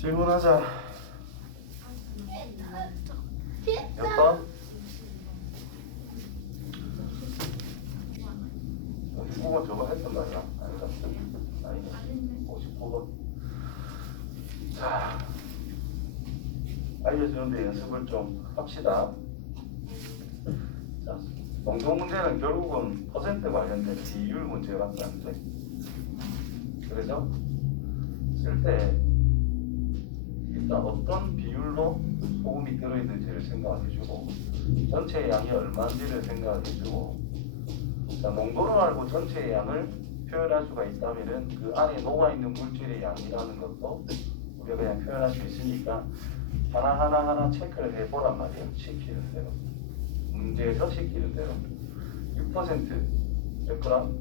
질문하자. 몇 번? 어, 19번 저거 했던 말이야. 아니다. 아니네. 59번. 자, 알려주는데 연습을 좀 합시다. 자, 공통 문제는 결국은 퍼센트 관련된 비율 안 돼. 그래서 쓸때 일단 어떤 비율로 소금이 들어있는지를 생각해주고 전체 양이 얼마인지를 생각해주고 자, 농도를 알고 전체의 양을 표현할 수가 있다면은 그 안에 녹아있는 물질의 양이라는 것도 우리가 그냥 표현할 수 있으니까 하나하나 하나 체크를 해보란 말이에요. 시키는 대로. 문제에서 시키는 대로. 6% 100g?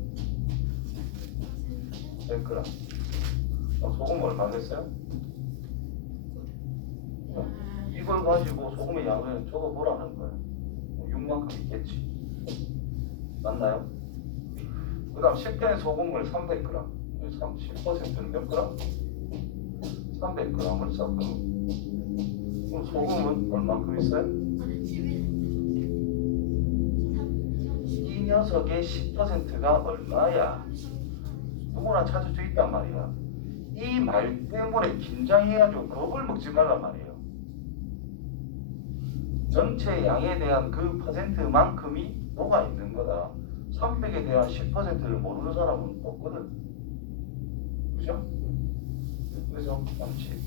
100g. 어, 소금 얼마 됐어요? 이걸 가지고 소금의 양을 적어보라는 거예요. 6만큼 있겠지. 맞나요? 그 다음 10g의 소금을 300g. 10%는 몇 g? 300g을 썼고. 그럼 소금은 얼마큼 있어요? 이 녀석의 10%가 얼마야? 누구나 찾을 수 있단 말이야. 이 말 때문에 긴장해가지고 겁을 먹지 말란 말이에요. 전체 양에 대한 그 퍼센트만큼이 녹아 있는 거다. 300에 대한 10%를 모르는 사람은 없거든. 그죠? 그래서 남치.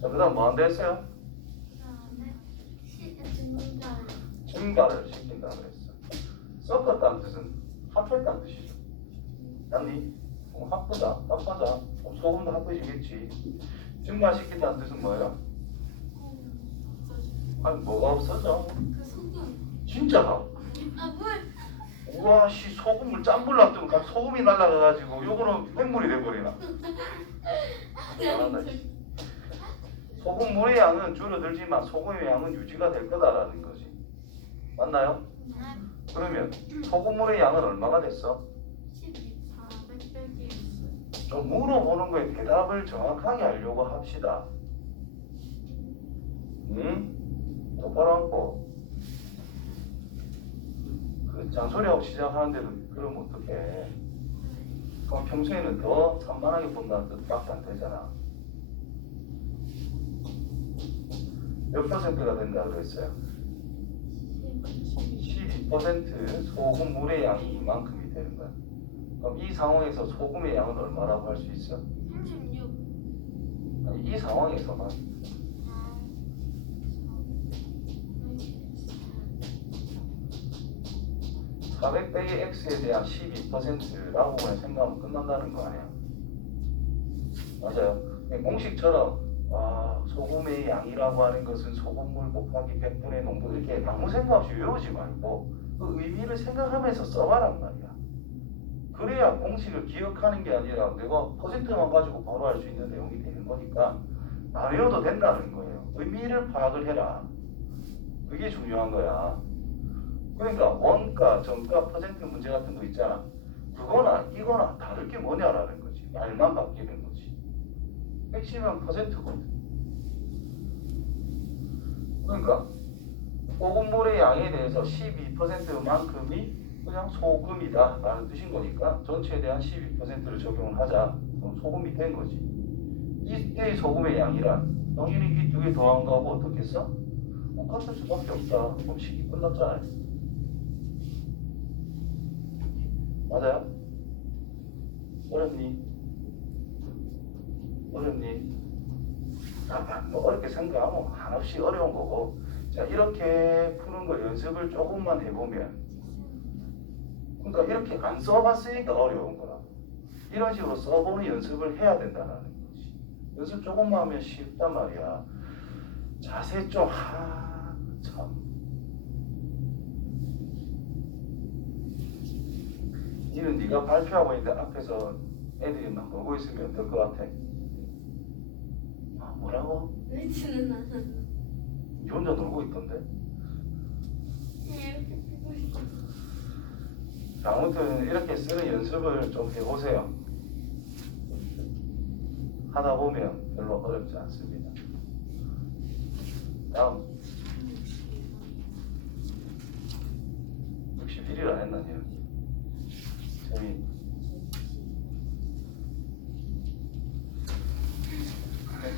자, 그 다음 뭐 한다 했어요? 증가를 시킨다 그랬어. 섞었다는 뜻은 합했다는 뜻이죠. 아니, 어, 합보다, 합하자. 어, 소금도 합해지겠지. 증가시킨다는 뜻은 뭐예요? 아니, 뭐가 없어져? 진짜가. 우와, 씨, 소금을 짠불 놔두면 각 소금이 날라가가지고 요거는 맹물이 돼버리나. 아, 나 씨. 소금 물의 양은 줄어들지만 소금의 양은 유지가 될 거다라는 거지. 맞나요? 그러면 소금 물의 양은 얼마가 됐어? 좀 물어보는 거에 대답을 정확하게 하려고 합시다. 응? 똑바로 앉고. 그 잔소리하고 시작하는데도 그러면 어떡해. 그럼 평소에는 더 산만하게 본다는 뜻밖에 안 되잖아. 몇 퍼센트가 된다 그랬어요? 12% 소금 물의 양이 이만큼이 되는 거야. 그럼 이 상황에서 소금의 양은 얼마라고 할 수 있어? 아니, 이 상황에서만 400 빼기 x에 대한 12%라고 그냥 생각하면 끝난다는 거 아니야? 맞아요. 그냥 공식처럼 와 소금의 양이라고 하는 것은 소금물 곱하기 100분의 농도 이렇게 아무 생각 없이 외우지 말고 그 의미를 생각하면서 써봐란 말이야. 그래야 공식을 기억하는 게 아니라 내가 퍼센트만 가지고 바로 할 수 있는 내용이 되는 거니까 안 외워도 된다는 거예요. 의미를 파악을 해라. 그게 중요한 거야. 그러니까 원가, 정가, 퍼센트 문제 같은 거 있잖아. 그거나 이거나 다를 게 뭐냐라는 거지. 말만 바뀌는 거지. 핵심은 퍼센트거든. 그러니까 소금물의 양에 대해서 12%만큼이 그냥 소금이다 라는 뜻인 거니까 전체에 대한 12%를 적용을 하자. 그럼 소금이 된 거지. 이때의 소금의 양이란 당연히 이 두 개 더한 거하고 어떻겠어? 똑같을 수밖에 없다. 그럼 식이 끝났잖아요. 맞아요? 어렵니? 어렵니? 아, 뭐 어렵게 생각하면 한없이 어려운 거고 자 이렇게 푸는 거 연습을 조금만 해보면 그러니까 이렇게 안 써봤으니까 어려운 거라 이런 식으로 써보는 연습을 해야 된다는 거지 연습 조금만 하면 쉽단 말이야 자세 좀 하... 참 니는 네가 발표하고 있는데 앞에서 애들이 막 놀고 있으면 될것 같아 아 뭐라고? 니 혼자 놀고 있던데? 자, 아무튼 이렇게 쓰는 연습을 좀 해보세요. 하다 보면 별로 어렵지 않습니다. 다음 61이라 했나요? 저희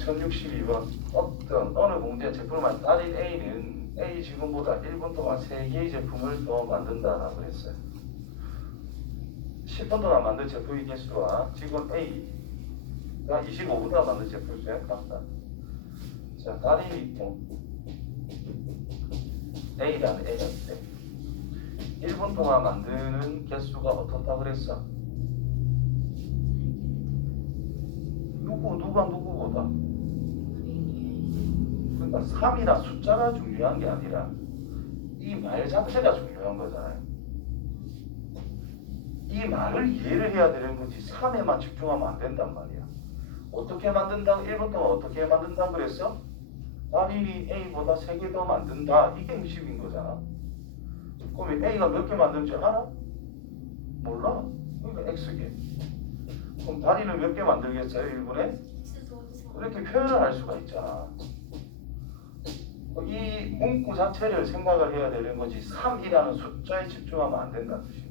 1062번 어떤 어느 공제 제품을 딸인 A는 A 직원보다 1분 동안 3개의 제품을 더 만든다라고 했어요. 10분 동안 만든 제품의 개수와 직원 A가 25분 동안 만든 제품 수에 같다. 자, 딸인이 있고 A라는 A였는데 1분 동안 만드는 개수가 어떻다 그랬어? 누구 누가 누구보다 그러니까 3이라 숫자가 중요한 게 아니라 이 말 자체가 중요한 거잖아요. 이 말을 이해를 해야 되는 거지 3에만 집중하면 안 된단 말이야. 어떻게 만든다? 1분 동안 어떻게 만든다 그랬어? 달인이 A보다 3개 더 만든다. 이게 핵심인 거잖아. 그럼 A가 몇 개 만드는지 알아? 몰라. 그러니까 X개. 그럼 달인은 몇개 만들겠어요? 1분에? 이렇게 표현을 할 수가 있잖아. 이 문구 자체를 생각을 해야 되는 거지 3이라는 숫자에 집중하면 안 된다는 뜻이에요.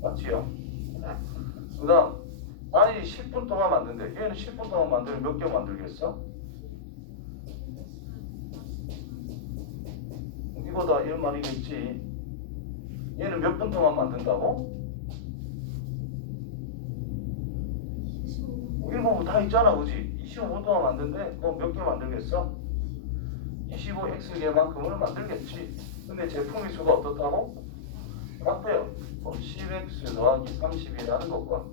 맞지요? 그 다음 아니 10분 동안 만든대 얘는 10분 동안 만들면 몇 개 만들겠어? 이 거다 이런 말이겠지 얘는 몇 분 동안 만든다고? 1분 다 있잖아 그지? 25분 동안 만든대 그럼 몇개 만들겠어? 25x개만큼을 만들겠지 근데 제품의 수가 어떻다고? 그럼 10x 더하기 30이라는 것과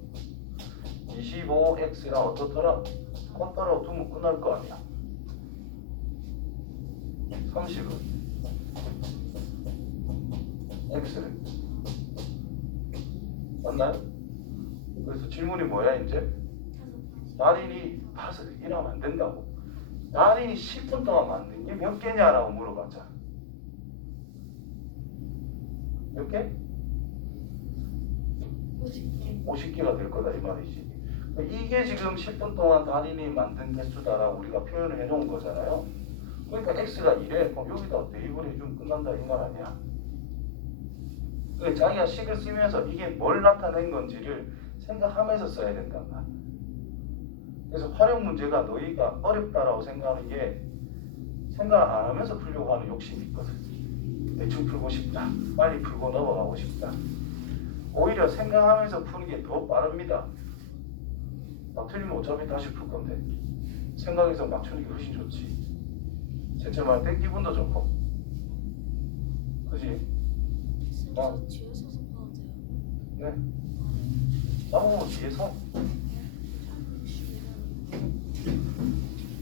25x가 어떻더라? 같다라고 두면 끝날 거 아니야 30은 x를 맞나요? 그래서 질문이 뭐야 이제? 달인이 다섯 일하면 안 된다고 달인이 10분 동안 만든 게 몇 개냐라고 물어봤잖아 몇 개? 50개가 될 거다 이 말이지. 그러니까 이게 지금 10분 동안 달인이 만든 개수다라고 우리가 표현을 해놓은 거잖아요. 그러니까 x가 1에 그럼 여기다 대입을 해주면 끝난다 이 말 아니야. 자기가 식을 쓰면서 이게 뭘 나타낸 건지를 생각하면서 써야 된단 말이야. 그래서 활용 문제가 너희가 어렵다라고 생각하는 게 생각 안 하면서 풀려고 하는 욕심이 있거든. 대충 풀고 싶다. 빨리 풀고 넘어가고 싶다. 오히려 생각하면서 푸는 게 더 빠릅니다. 막 틀리면 어차피 다시 풀 건데 생각해서 맞추는 게 훨씬 좋지. 채점할 때 기분도 좋고, 그지? 어. 뒤에서 봐도 돼요. 네. 나무 뒤에서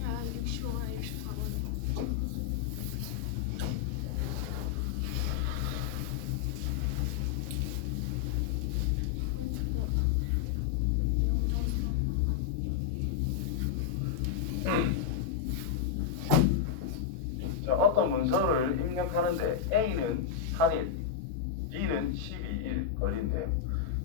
야, 65나 64번. 자, 어떤 문서를 입력하는데 A는 8일, B는 12일 걸린대요.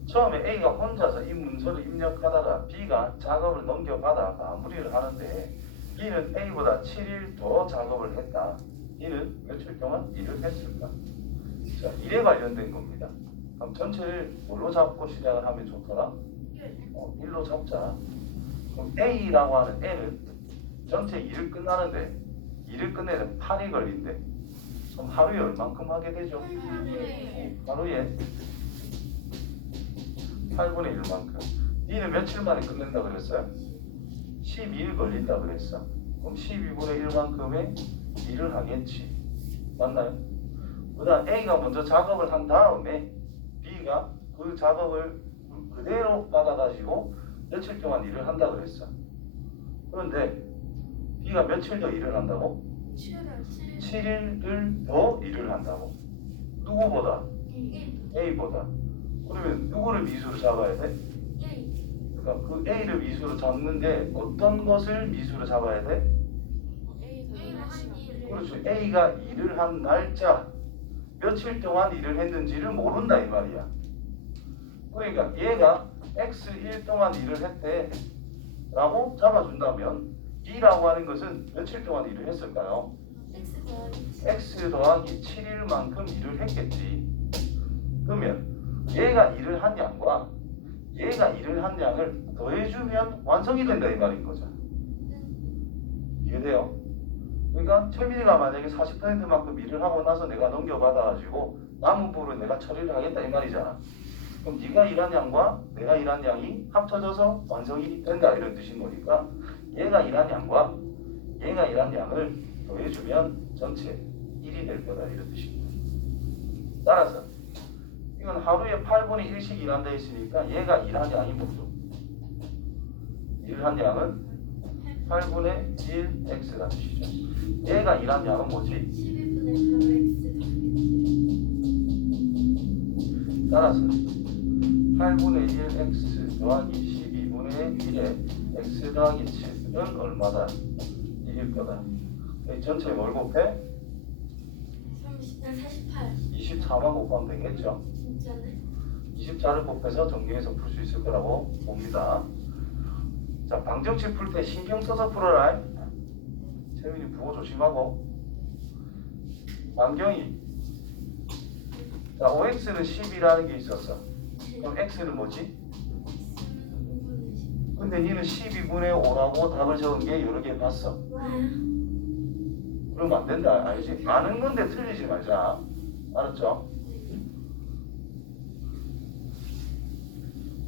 처음에 A가 혼자서 이 문서를 입력하다가 B가 작업을 넘겨받아 마무리를 하는데 B는 A보다 7일 더 작업을 했다. B는 며칠 동안 일을 했을까? 자, 일에 관련된 겁니다. 그럼 전체를 뭘로 잡고 시작을 하면 좋더라? 어, 1로 잡자. 그럼 A라고 하는 N은 전체 일을 끝나는데 일을 끝내는 8이 걸린대. 그럼 하루에 얼만큼 하게 되죠? 하루에 8분의 1만큼. 니는 며칠 만에 끝낸다 그랬어요? 12일 걸린다 그랬어. 그럼 12분의 1만큼의 일을 하겠지. 맞나요? 그 다음 A가 먼저 작업을 한 다음에 B가 그 작업을 그대로 받아가지고 며칠 동안 일을 한다 그랬어. 그런데 B가 며칠 더 일을 한다고? 7일을 더 일을 한다고. 누구보다? A보다. 그러면 누구를 미수로 잡아야 돼? 그러니까 그 A를 미수로 잡는데 어떤 것을 미수로 잡아야 돼? 그렇죠. A가 일을 한 날짜 며칠 동안 일을 했는지를 모른다 이 말이야. 그러니까 얘가 X 일 동안 일을 했대. 라고 잡아준다면 B라고 하는 것은 며칠 동안 일을 했을까요? X 더하기 7일만큼 일을 했겠지. 그러면 얘가 일을 한 양과 얘가 일을 한 양을 더해주면 완성이 된다 이 말인 거죠. 이해돼요? 그러니까 최민이가 만약에 40%만큼 일을 하고 나서 내가 넘겨받아가지고 남은 부분을 내가 처리를 하겠다 이 말이잖아. 그럼 네가 일한 양과 내가 일한 양이 합쳐져서 완성이 된다 이런 뜻인 거니까 얘가 일한 양과 얘가 일한 양을 더해주면 전체 1이 될 거다 이런 뜻입니다. 따라서 이건 하루에 8분의 1씩 일한다 했으니까 얘가 일한 양이 뭐죠? 일한 양은 8분의 1x라는 뜻이죠. 얘가 일한 양은 뭐지? 11분의 8X 더하기 따라서 8분의 1x 더하기 12분의 1에 x 더하기 7은 얼마다? 이길 거다. 이 전체 뭘 곱해? 30, 아, 48 24만 곱하면 되겠죠. 진짜네 24를 곱해서 정리해서 풀 수 있을 거라고 봅니다. 자, 방정식 풀 때 신경 써서 풀어라. 채민이 부호 조심하고. 안경이. 자, OX는 10이라는 게 있었어. 그럼 X는 뭐지? X는 5분의 10 근데 니는 12분의 5라고 답을 적은 게 여러 개 봤어. 그러면 안 된다. 알지? 아는 건데 틀리지 말자. 알았죠?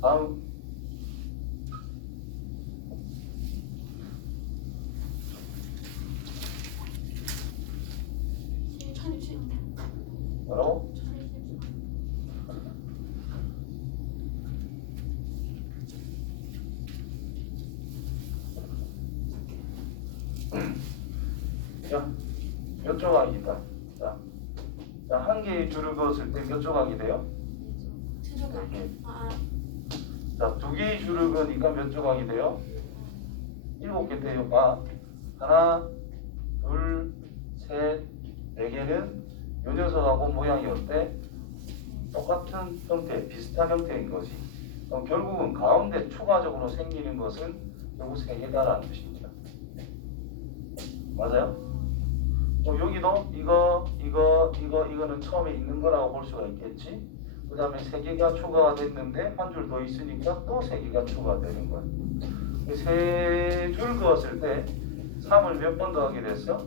다음. 뭐라고? 자, 몇 조각이다. 자, 자, 한 개의 줄을 그었을 때 몇 조각이 돼요? 네. 아 자, 두 개의 줄을 그으니까 몇 조각이 돼요? 일곱 개 돼요. 봐. 하나, 둘, 셋, 네 개는 요 녀석하고 모양이 어때? 똑같은 형태, 비슷한 형태인 거지. 그럼 결국은 가운데 추가적으로 생기는 것은 결국 세 개다라는 뜻입니다. 맞아요? 뭐 여기도 이거, 이거, 이거, 이거는 처음에 있는 거라고 볼 수가 있겠지. 그 다음에 세 개가 추가가 됐는데 한 줄 더 있으니까 또 세 개가 추가되는 거야. 세줄 그었을 때 3을 몇 번 더 하게 됐어?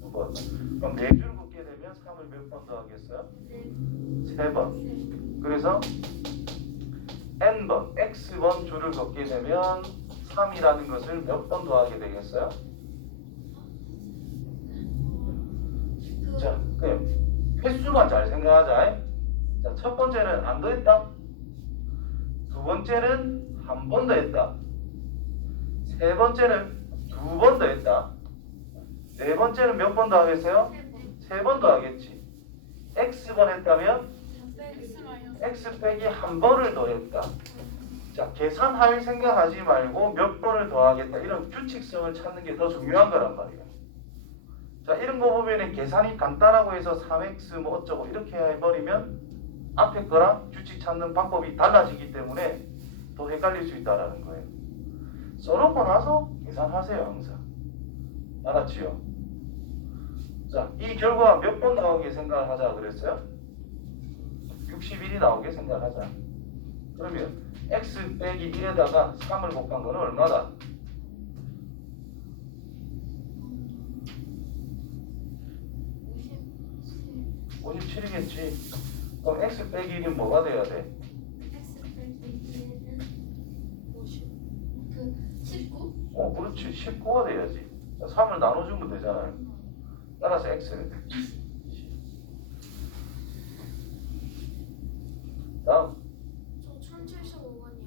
두 번. 그럼 네 줄 긋게 되면 3을 몇 번 더 하겠어요? 세 번. 그래서 n번, x번 줄을 걷게 되면 3이라는 것을 몇 번 더 하게 되겠어요? 자, 그럼 횟수만 잘 생각하자. 자, 첫 번째는 안 더했다. 두 번째는 한 번 더했다. 세 번째는 두 번 더했다. 네 번째는 몇 번 더 하겠어요? 세 번 더 하겠지. x번 했다면 x 빼기 한 번을 더했다. 자, 계산할 생각하지 말고 몇 번을 더하겠다. 이런 규칙성을 찾는 게 더 중요한 거란 말이야. 자, 이런 거 보면은 계산이 간단하고 해서 3x 뭐 어쩌고 이렇게 해버리면 앞에 거랑 규칙 찾는 방법이 달라지기 때문에 더 헷갈릴 수 있다라는 거예요. 써놓고 나서 계산하세요, 항상. 알았지요? 자, 이 결과 몇 번 나오게 생각하자 그랬어요? 61이 나오게 생각하자. 그러면 x 빼기 1에다가 3을 곱한 거는 얼마다? 57이겠지. 그럼 x 빼기 1은 뭐가 돼야 돼? X 빼기 1은 50. 그 19? 어, 그렇지. 19가 돼야지. 3을 나눠주면 되잖아요. 따라서 x는 다음 저 1075원이요.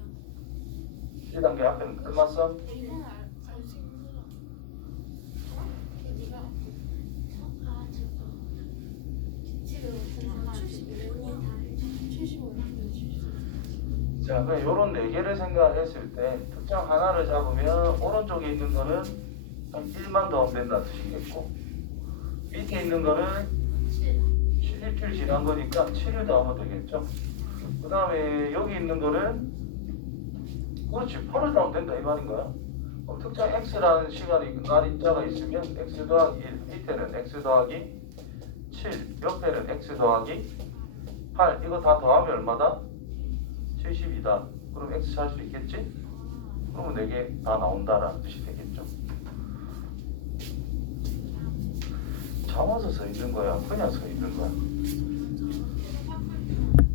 1단계 앞에는 끝났어? 이건 알수 있는 거죠? 네가 아 저거 지금 75원이 다 75원 75원. 자, 그럼 요런 네 개를 생각했을 때 특정 하나를 잡으면 오른쪽에 있는 거는 한 1만 더하면 된다 뜻이겠고 밑에 있는 거는 7. 11줄 지난 거니까 7을 더하면 되겠죠. 그 다음에 여기 있는 거는 그렇지 8을 더하면 된다 이 말인 거야. 그럼 특정 x라는 시간이 날인자가 있으면 x 더하기 1 밑에는 x 더하기 7 옆에는 x 더하기 8 이거 다 더하면 얼마다? 70이다. 그럼 x 찾을 수 있겠지? 그러면 4개 다 나온다라는 뜻이 되겠죠. 잡아서 서 있는 거야? 그냥 서 있는 거야